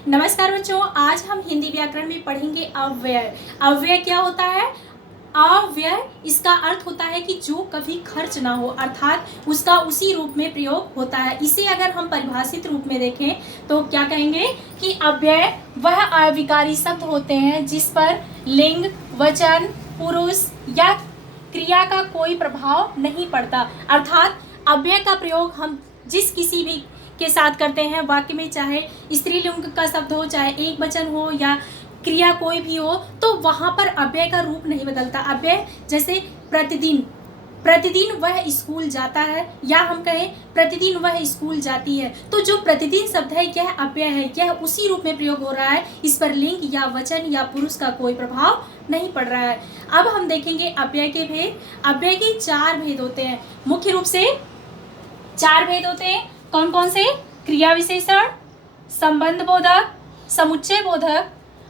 नमस्कार बच्चों, आज हम हिंदी व्याकरण में पढ़ेंगे अव्यय। अव्यय क्या होता है? अव्यय इसका अर्थ होता है कि जो कभी खर्च ना हो, अर्थात उसका उसी रूप में प्रयोग होता है। इसे अगर हम परिभाषित रूप में देखें तो क्या कहेंगे कि अव्यय वह अविकारी शब्द होते हैं जिस पर लिंग, वचन, पुरुष या क्रिया का कोई प्रभाव नहीं पड़ता। अर्थात अव्यय का प्रयोग हम जिस किसी भी के साथ करते हैं वाक्य में, चाहे स्त्रीलिंग का शब्द हो, चाहे एक वचन हो या क्रिया कोई भी हो, तो वहां पर अव्यय का रूप नहीं बदलता। अव्यय जैसे प्रतिदिन, प्रतिदिन वह स्कूल जाता है, या हम कहें प्रतिदिन वह स्कूल जाती है, तो जो प्रतिदिन शब्द है यह अव्यय है, यह उसी रूप में प्रयोग हो रहा है। इस पर लिंग या वचन या पुरुष का कोई प्रभाव नहीं पड़ रहा है। अब हम देखेंगे अव्यय के भेद। अव्यय के 4 भेद होते हैं, मुख्य रूप से 4 भेद होते हैं। कौन कौन से? क्रिया विशेषण, संबंध बोधक, समुच्चय बोधक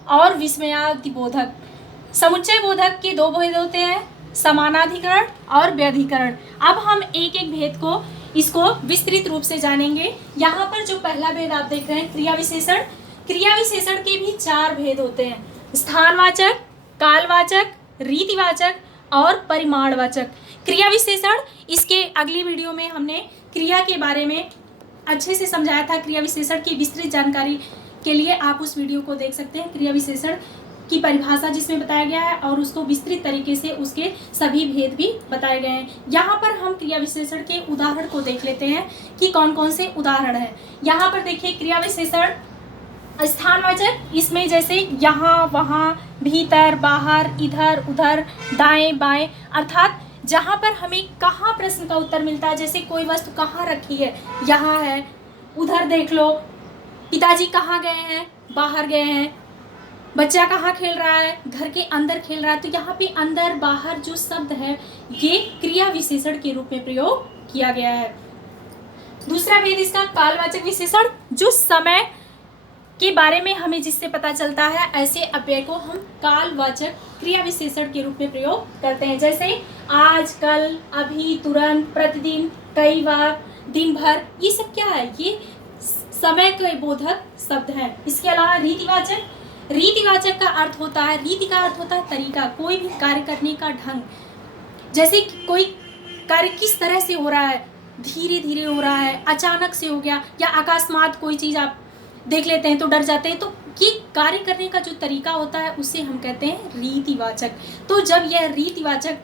और विस्मयादि बोधक। समुच्चय बोधक के 2 भेद होते हैं, समानाधिकरण और व्यधिकरण। अब हम एक एक भेद को इसको विस्तृत रूप से जानेंगे। यहाँ पर जो पहला भेद आप देख रहे हैं क्रिया विशेषण, क्रिया विशेषण के भी 4 भेद होते हैं, स्थानवाचक, कालवाचक, रीतिवाचक और परिमाणवाचक। क्रिया विशेषण, इसके अगली वीडियो में हमने क्रिया के बारे में अच्छे से समझाया था। क्रिया विशेषण की विस्तृत जानकारी के लिए आप उस वीडियो को देख सकते हैं। क्रिया विशेषण की परिभाषा जिसमें बताया गया है और उसको विस्तृत तरीके से उसके सभी भेद भी बताए गए हैं। यहाँ पर हम क्रिया विशेषण के उदाहरण को देख लेते हैं कि कौन कौन से उदाहरण हैं। यहाँ पर देखिए क्रिया विशेषण स्थानवाचक, इसमें जैसे यहाँ, वहाँ, भीतर, बाहर, इधर, उधर, दाएं, बाएं, अर्थात जहाँ पर हमें कहाँ प्रश्न का उत्तर मिलता है। जैसे कोई वस्तु कहाँ रखी है, यहाँ है, उधर देख लो, पिताजी कहाँ गए हैं, बाहर गए हैं, बच्चा कहाँ खेल रहा है, घर के अंदर खेल रहा है। तो यहाँ पे अंदर बाहर जो शब्द है ये क्रिया विशेषण के रूप में प्रयोग किया गया है। दूसरा भेद इसका कालवाचक विशेषण, जो समय के बारे में हमें जिससे पता चलता है, ऐसे अव्यय को हम कालवाचक क्रिया विशेषण के रूप में प्रयोग करते हैं। जैसे आज, कल, अभी, तुरंत, प्रतिदिन, कई बार, दिन भर, ये सब क्या है? ये समय के बोधक शब्द हैं। इसके अलावा रीतिवाचक, रीतिवाचक का अर्थ होता है, रीति का अर्थ होता है तरीका, कोई भी कार्य करने का ढंग। जैसे कोई कार्य किस तरह से हो रहा है, धीरे धीरे हो रहा है, अचानक से हो गया, या अकस्मात कोई चीज़ आप देख लेते हैं तो डर जाते हैं, तो ये कार्य करने का जो तरीका होता है उसे हम कहते हैं रीतिवाचक। तो जब यह रीतिवाचक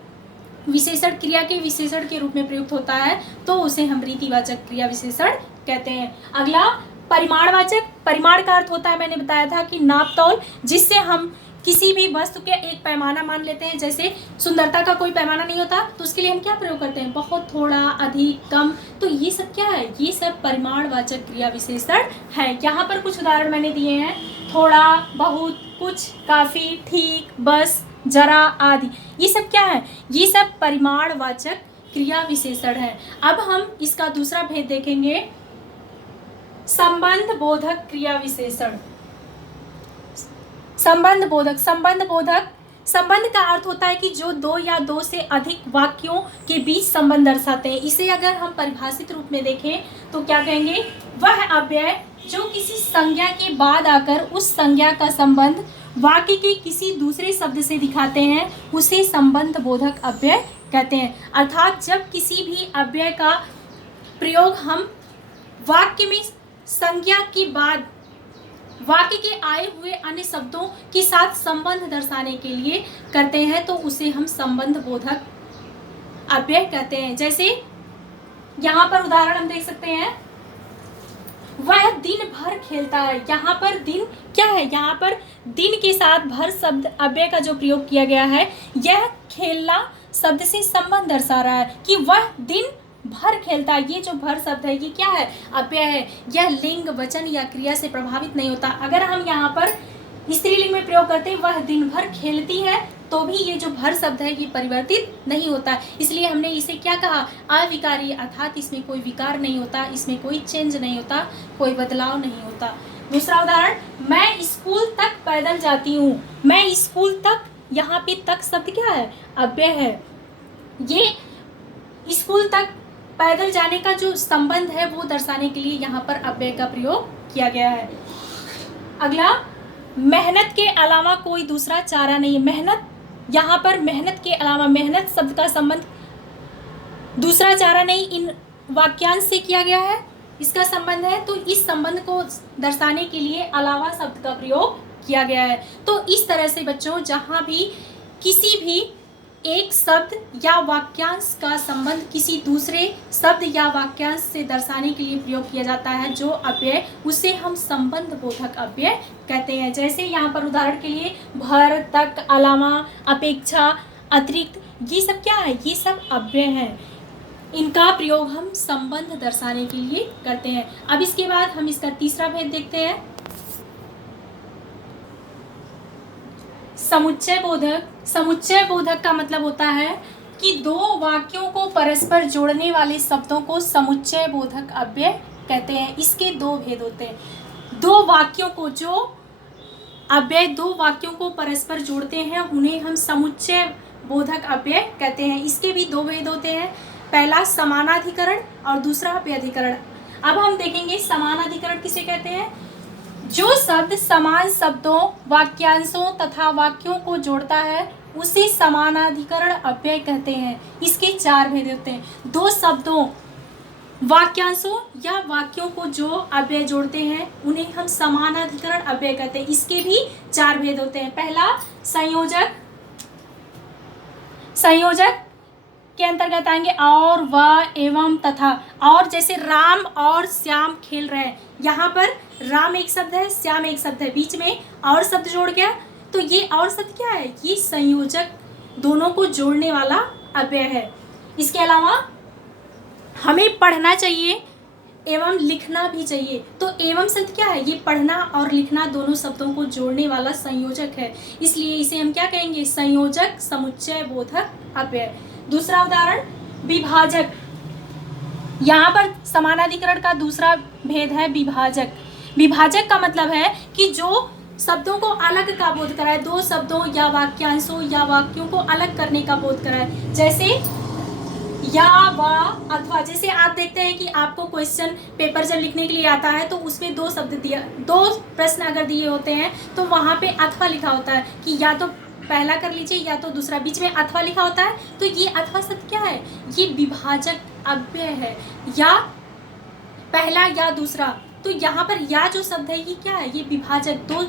विशेषण क्रिया के विशेषण के रूप में प्रयुक्त होता है तो उसे हम रीतिवाचक क्रिया विशेषण कहते हैं। अगला परिमाणवाचक, परिमाण का अर्थ होता है, मैंने बताया था कि नाप तौल, जिससे हम किसी भी वस्तु के एक पैमाना मान लेते हैं। जैसे सुंदरता का कोई पैमाना नहीं होता, तो उसके लिए हम क्या प्रयोग करते हैं? बहुत, थोड़ा, अधिक, कम। तो ये सब क्या है? ये सब परिमाणवाचक क्रिया विशेषण है। यहाँ पर कुछ उदाहरण मैंने दिए हैं, थोड़ा, बहुत, कुछ, काफ़ी, ठीक, बस, जरा आदि। ये सब क्या है? ये सब परिमाणवाचक क्रिया विशेषण है। अब हम इसका दूसरा भेद देखेंगे, संबंध बोधक क्रिया विशेषण। संबंध बोधक, संबंध बोधक, संबंध का अर्थ होता है कि जो 2 या 2 से अधिक वाक्यों के बीच संबंध दर्शाते हैं। इसे अगर हम परिभाषित रूप में देखें तो क्या कहेंगे? वह अव्यय जो किसी संज्ञा के बाद आकर उस संज्ञा का संबंध वाक्य के किसी दूसरे शब्द से दिखाते हैं, उसे संबंध बोधक अव्यय कहते हैं। अर्थात जब किसी भी अव्यय का प्रयोग हम वाक्य में संज्ञा के बाद वाक्य के आए हुए अन्य शब्दों के साथ संबंध दर्शाने के लिए करते हैं तो उसे हम संबंध बोधक अव्यय कहते हैं। जैसे यहाँ पर उदाहरण हम देख सकते हैं, वह दिन भर खेलता है। यहाँ पर दिन क्या है? यहाँ पर दिन के साथ भर शब्द अव्यय का जो प्रयोग किया गया है, यह खेलना शब्द से संबंध दर्शा रहा है कि वह दिन भर खेलता है। ये जो भर शब्द है ये क्या है? अव्यय है। यह लिंग, वचन या क्रिया से प्रभावित नहीं होता। अगर हम यहाँ पर स्त्रीलिंग में प्रयोग करते हैं, वह दिन भर खेलती है, तो भी ये जो भर शब्द है ये परिवर्तित नहीं होता। इसलिए हमने इसे क्या कहा? अविकारी, अर्थात इसमें कोई विकार नहीं होता, इसमें कोई चेंज नहीं होता, कोई बदलाव नहीं होता। दूसरा उदाहरण, मैं स्कूल तक पैदल जाती हूँ। मैं स्कूल तक, यहाँ पे तक शब्द क्या है? अव्यय है। ये स्कूल तक पैदल जाने का जो संबंध है वो दर्शाने के लिए यहाँ पर अव्यय का प्रयोग किया गया है। अगला, मेहनत के अलावा कोई दूसरा चारा नहीं। मेहनत, यहाँ पर मेहनत के अलावा, मेहनत शब्द का संबंध दूसरा चारा नहीं इन वाक्यांश से किया गया है, इसका संबंध है। तो इस संबंध को दर्शाने के लिए अलावा शब्द का प्रयोग किया गया है। तो इस तरह से बच्चों, जहाँ भी किसी भी एक शब्द या वाक्यांश का संबंध किसी दूसरे शब्द या वाक्यांश से दर्शाने के लिए प्रयोग किया जाता है जो अव्यय, उसे हम संबंध बोधक अव्यय कहते हैं। जैसे यहाँ पर उदाहरण के लिए भर, तक, अलावा, अपेक्षा, अतिरिक्त, ये सब क्या है? ये सब अव्यय हैं। इनका प्रयोग हम संबंध दर्शाने के लिए करते हैं। अब इसके बाद हम इसका तीसरा भेद देखते हैं, समुच्चय बोधक। समुच्चय बोधक का मतलब होता है कि दो वाक्यों को परस्पर जोड़ने वाले शब्दों को समुच्चय बोधक अव्यय कहते हैं। इसके दो भेद होते हैं। दो वाक्यों को, जो अव्यय दो वाक्यों को परस्पर जोड़ते हैं, उन्हें हम समुच्चय बोधक अव्यय कहते हैं। इसके भी दो भेद होते हैं, पहला समानाधिकरण और दूसरा व्यधिकरण। अब हम देखेंगे समानाधिकरण किसे कहते हैं। जो शब्द समान शब्दों, वाक्यांशों तथा वाक्यों को जोड़ता है उसे समानाधिकरण अव्यय कहते हैं। इसके चार भेद होते हैं। दो शब्दों, वाक्यांशों या वाक्यों को जो अव्यय जोड़ते हैं उन्हें हम समानाधिकरण अव्यय कहते हैं। इसके भी चार भेद होते हैं। पहला संयोजक। संयोजक के अंतर्गत आएंगे और, व, एवं, तथा। और जैसे राम और श्याम खेल रहे हैं, यहाँ पर राम एक शब्द है, श्याम एक शब्द है, बीच में और शब्द जोड़ गया, तो ये और शब्द क्या है? ये संयोजक, दोनों को जोड़ने वाला अव्यय है। इसके अलावा हमें पढ़ना चाहिए एवं लिखना भी चाहिए, तो एवं शब्द क्या है? ये पढ़ना और लिखना दोनों शब्दों को जोड़ने वाला संयोजक है, इसलिए इसे हम क्या कहेंगे? संयोजक समुच्चय बोधक अव्यय। दूसरा उदाहरण, विभाजक। यहाँ पर समानाधिकरण का दूसरा भेद है विभाजक। विभाजक का मतलब है कि जो शब्दों को अलग का बोध कराए, दो शब्दों या वाक्यांशों या वाक्यों को अलग करने का बोध कराए। जैसे या, व, अथवा। जैसे आप देखते हैं कि आपको क्वेश्चन पेपर जब लिखने के लिए आता है तो उसमें दो शब्द दिया, दो प्रश्न अगर दिए होते हैं तो वहाँ पे अथवा लिखा होता है कि या तो पहला कर लीजिए या तो दूसरा, बीच में अथवा लिखा होता है। तो ये अथवा शब्द क्या है? ये विभाजक अव्यय है, या पहला या दूसरा। तो यहाँ पर या जो शब्द है ये क्या है? ये विभाजक, दो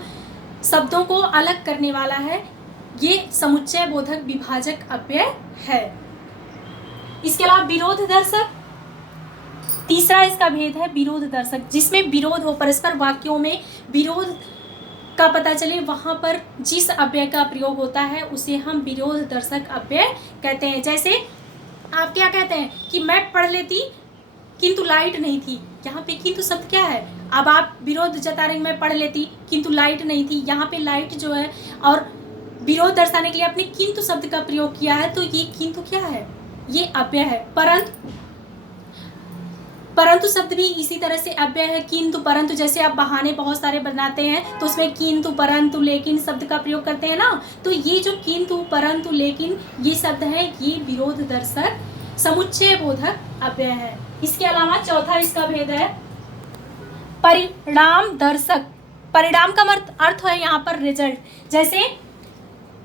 शब्दों को अलग करने वाला है, ये समुच्चय बोधक विभाजक अव्यय है। इसके अलावा विरोध दर्शक, तीसरा इसका भेद है विरोध दर्शक, जिसमें विरोध हो, परस्पर वाक्यों में विरोध का पता चले, वहां पर जिस अव्यय का प्रयोग होता है उसे हम विरोध दर्शक अव्यय कहते हैं। जैसे आप क्या कहते हैं कि मैं पढ़ लेती किंतु लाइट नहीं थी, यहाँ पे किंतु शब्द क्या है? अब आप विरोध जता रहे, मैं पढ़ लेती किंतु लाइट नहीं थी, यहाँ पे लाइट जो है और विरोध दर्शाने के लिए आपने किंतु शब्द का प्रयोग किया है, तो ये किंतु क्या है? ये अव्यय है। परंतु शब्द भी इसी तरह से अव्यय है। किंतु, परंतु, जैसे आप बहाने बहुत सारे बनाते हैं तो उसमें किंतु, परंतु, लेकिन शब्द का प्रयोग करते हैं ना, तो ये जो किंतु, परंतु, लेकिन ये शब्द है, ये विरोध दर्शक समुच्चय बोधक अव्यय है। इसके अलावा चौथा इसका भेद है परिणाम दर्शक। परिणाम का अर्थ है यहाँ पर रिजल्ट। जैसे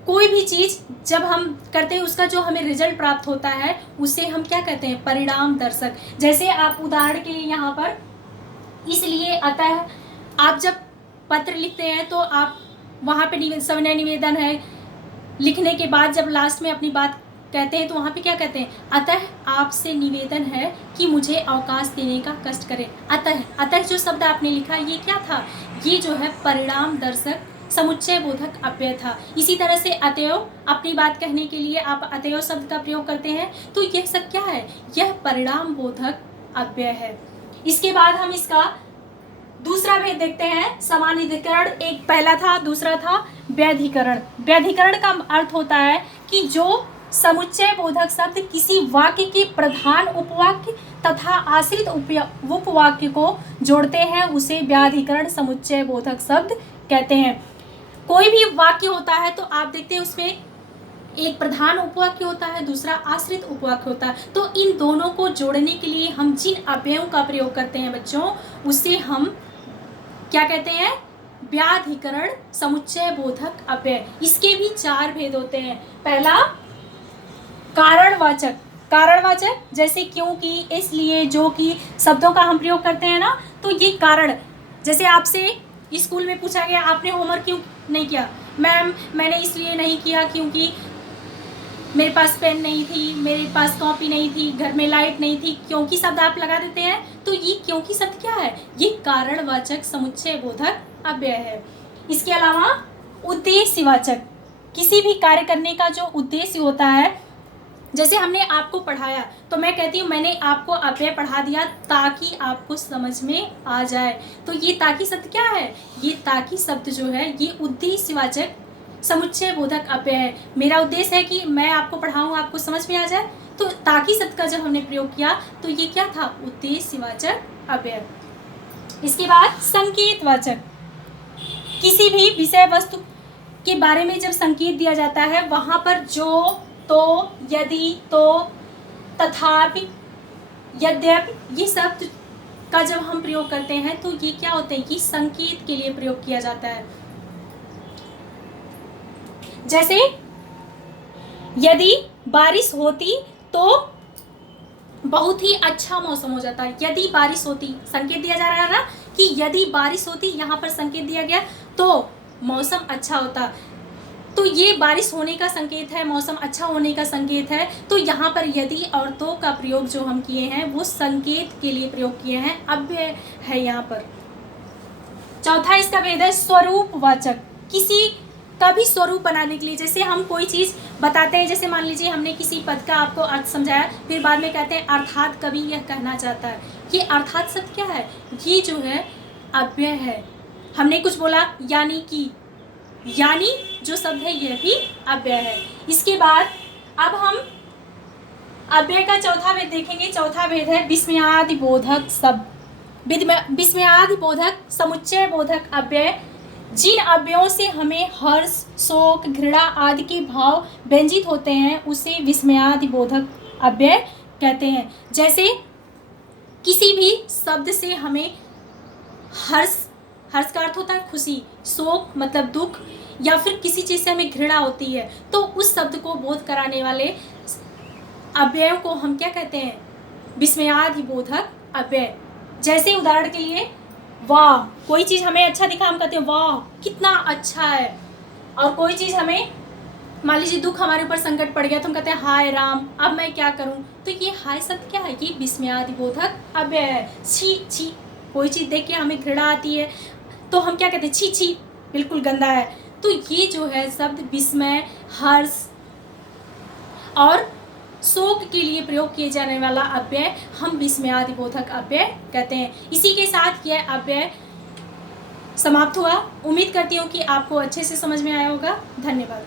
कोई भी चीज जब हम करते हैं उसका जो हमें रिजल्ट प्राप्त होता है उसे हम क्या कहते हैं? परिणाम दर्शक। जैसे आप उदाहरण के लिए यहाँ पर इसलिए, अतः, आप जब पत्र लिखते हैं तो आप वहाँ पे सविनय निवेदन है, लिखने के बाद जब लास्ट में अपनी बात कहते हैं तो वहाँ पे क्या कहते हैं? अतः आपसे निवेदन है कि मुझे अवकाश देने का कष्ट करें। अतः जो शब्द आपने लिखा ये क्या था? ये जो है परिणाम दर्शक समुच्चय बोधक अव्यय था। इसी तरह से अतएव, अपनी बात कहने के लिए आप अतएव शब्द का प्रयोग करते हैं, तो यह सब क्या है? यह परिणाम बोधक अव्यय है। इसके बाद हम इसका दूसरा भेद देखते हैं, समानाधिकरण। एक पहला था, दूसरा था व्यधिकरण। व्यधिकरण का अर्थ होता है कि जो समुच्चय बोधक शब्द किसी वाक्य के प्रधान उपवाक्य तथा आश्रित उपवाक्य को जोड़ते हैं उसे व्याधिकरण समुच्चय बोधक शब्द कहते हैं। कोई भी वाक्य होता है तो आप देखते हैं उसमें एक प्रधान उपवाक्य होता है, दूसरा आश्रित उपवाक्य होता है, तो इन दोनों को जोड़ने के लिए हम जिन अव्ययों का प्रयोग करते हैं बच्चों, उसे हम क्या कहते हैं? व्याधिकरण समुच्चय बोधक अव्यय। इसके भी 4 भेद होते हैं। पहला कारणवाचक। कारणवाचक जैसे क्योंकि, इसलिए, जो कि शब्दों का हम प्रयोग करते हैं ना, तो ये कारण, जैसे आपसे स्कूल में पूछा गया आपने होमवर्क क्यों नहीं किया, मैम मैंने इसलिए नहीं किया क्योंकि मेरे पास पेन नहीं थी, मेरे पास कॉपी नहीं थी, घर में लाइट नहीं थी। क्योंकि शब्द आप लगा देते हैं, तो ये क्योंकि शब्द क्या है, ये कारणवाचक समुच्चय बोधक अव्यय है। इसके अलावा उद्देश्यवाचक, किसी भी कार्य करने का जो उद्देश्य होता है, जैसे हमने आपको पढ़ाया तो मैं कहती हूँ मैंने आपको अव्यय पढ़ा दिया ताकि आपको समझ में आ जाए, तो ये ताकि शब्द क्या है, ये ताकि शब्द जो है ये उद्देश्यवाचक समुच्चय बोधक अव्यय है। मेरा उद्देश्य है कि मैं आपको पढ़ाऊँ, आपको समझ में आ जाए, तो ताकि शब्द का जब हमने प्रयोग किया तो ये क्या था, उद्देश्यवाचक अव्यय। इसके बाद संकेतवाचक, किसी भी विषय वस्तु के बारे में जब संकेत दिया जाता है वहां पर जो, तो, यदि, तो, तथापि, यद्यपि, ये शब्द का जब हम प्रयोग करते हैं तो ये क्या होते हैं, कि संकेत के लिए प्रयोग किया जाता है। जैसे यदि बारिश होती तो बहुत ही अच्छा मौसम हो जाता है। यदि बारिश होती, संकेत दिया जा रहा है ना कि यदि बारिश होती, यहाँ पर संकेत दिया गया तो मौसम अच्छा होता, तो ये बारिश होने का संकेत है, मौसम अच्छा होने का संकेत है। तो यहाँ पर यदि और तो का प्रयोग जो हम किए हैं वो संकेत के लिए प्रयोग किए हैं, अव्यय है यहाँ पर। चौथा इसका भेद है स्वरूपवाचक, किसी का भी स्वरूप बनाने के लिए, जैसे हम कोई चीज़ बताते हैं, जैसे मान लीजिए हमने किसी पद का आपको अर्थ समझाया, फिर बाद में कहते हैं अर्थात कवि यह कहना चाहता है, ये अर्थात शब्द क्या है, ये जो है अव्यय है। हमने कुछ बोला यानी कि, यानी जो शब्द है यह भी अव्यय है। इसके बाद अब हम अव्यय का चौथा भेद देखेंगे। चौथा भेद है विस्मयादि बोधक शब्द, विस्मयादि बोधक समुच्चय बोधक अव्यय, जिन अव्ययों से हमें हर्ष, शोक, घृणा आदि के भाव व्यंजित होते हैं उसे विस्मयादि बोधक अव्यय कहते हैं। जैसे किसी भी शब्द से हमें हर्ष, हर्ष का अर्थ होता है खुशी, शोक मतलब दुख, या फिर किसी चीज़ से हमें घृणा होती है तो उस शब्द को बोध कराने वाले अव्ययों को हम क्या कहते हैं, विस्मयादि बोधक अव्यय। जैसे उदाहरण के लिए वाह, कोई चीज़ हमें अच्छा दिखा हम कहते हैं वाह कितना अच्छा है, और कोई चीज़ हमें, मान लीजिए दुख हमारे ऊपर संकट पड़ गया तो हम कहते हैं हाय राम अब मैं क्या करूं, तो ये हाय शब्द क्या है, ये विस्मयादि बोधक अव्यय है। छी छी, कोई चीज़ देख के हमें घृणा आती है तो हम क्या कहते हैं, छी छी बिल्कुल गंदा है, तो ये जो है शब्द विस्मय, हर्ष और शोक के लिए प्रयोग किए जाने वाला अव्यय हम विस्मयादि बोधक अव्यय कहते हैं। इसी के साथ यह अव्यय समाप्त हुआ। उम्मीद करती हूँ कि आपको अच्छे से समझ में आया होगा। धन्यवाद।